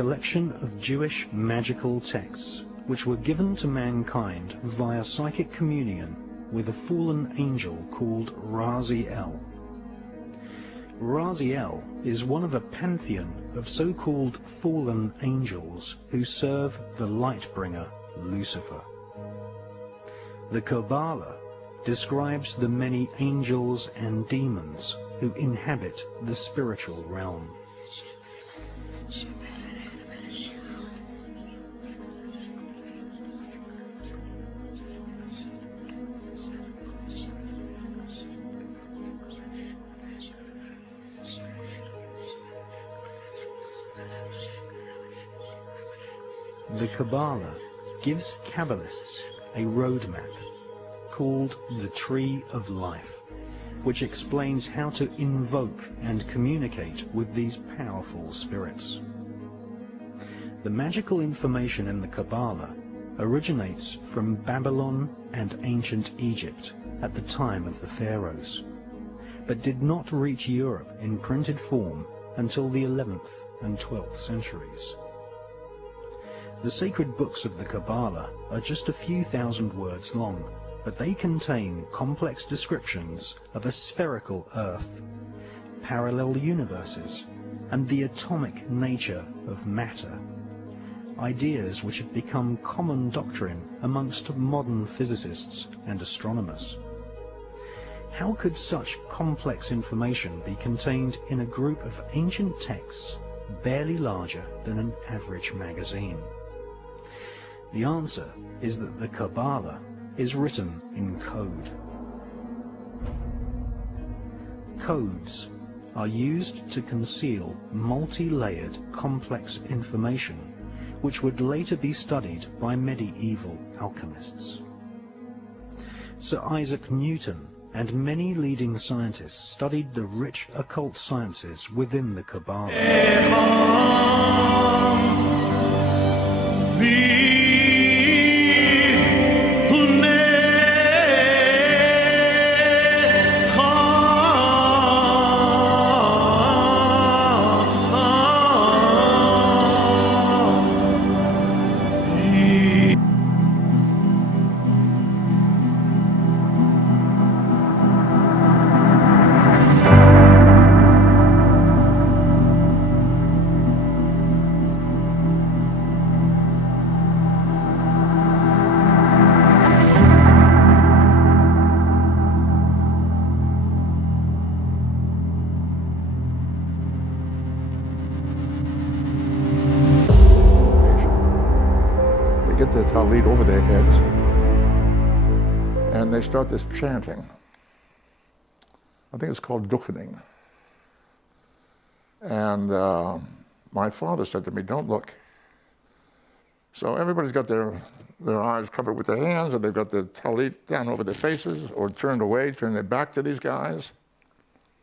collection of Jewish magical texts which were given to mankind via psychic communion with a fallen angel called Raziel. Raziel is one of a pantheon of so-called fallen angels who serve the light-bringer Lucifer. The Kabbalah describes the many angels and demons who inhabit the spiritual realm. The Kabbalah gives Kabbalists a roadmap called the Tree of Life, which explains how to invoke and communicate with these powerful spirits. The magical information in the Kabbalah originates from Babylon and ancient Egypt at the time of the pharaohs, but did not reach Europe in printed form until the 11th and 12th centuries. The sacred books of the Kabbalah are just a few thousand words long, but they contain complex descriptions of a spherical Earth, parallel universes, and the atomic nature of matter, ideas which have become common doctrine amongst modern physicists and astronomers. How could such complex information be contained in a group of ancient texts barely larger than an average magazine? The answer is that the Kabbalah is written in code. Codes are used to conceal multi-layered complex information which would later be studied by medieval alchemists. Sir Isaac Newton and many leading scientists studied the rich occult sciences within the Kabbalah. Get the talit over their heads, and they start this chanting. I think it's called duchening. And my father said to me, "Don't look." So everybody's got their eyes covered with their hands, or they've got the talit down over their faces, or turned away, turned their back to these guys.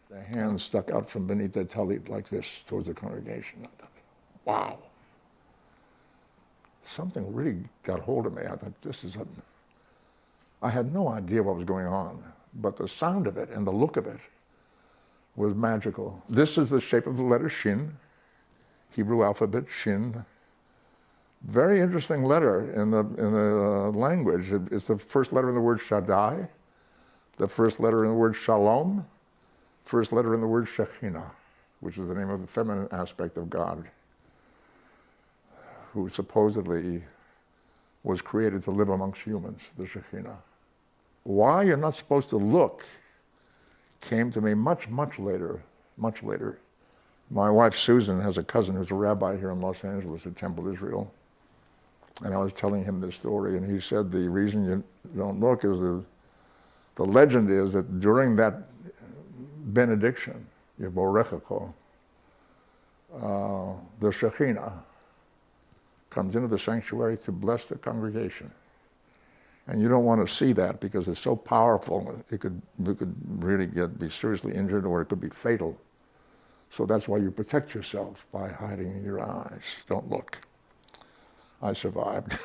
Their hands stuck out from beneath their talit like this towards the congregation. I thought, wow. Something really got hold of me. I thought, I had no idea what was going on, but the sound of it and the look of it was magical. This is the shape of the letter Shin, Hebrew alphabet Shin. Very interesting letter in the language. It's the first letter in the word Shaddai, the first letter in the word Shalom, first letter in the word Shekhinah, which is the name of the feminine aspect of God, who supposedly was created to live amongst humans, the Shekhinah. Why you're not supposed to look came to me much, much later, much later. My wife Susan has a cousin who's a rabbi here in Los Angeles at Temple Israel. And I was telling him this story, and he said the reason you don't look is the legend is that during that benediction, Yevorechecho, the Shekhinah comes into the sanctuary to bless the congregation. And you don't want to see that because it's so powerful. You could really be seriously injured, or it could be fatal. So that's why you protect yourself by hiding your eyes. Don't look. I survived.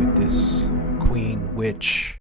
with this queen witch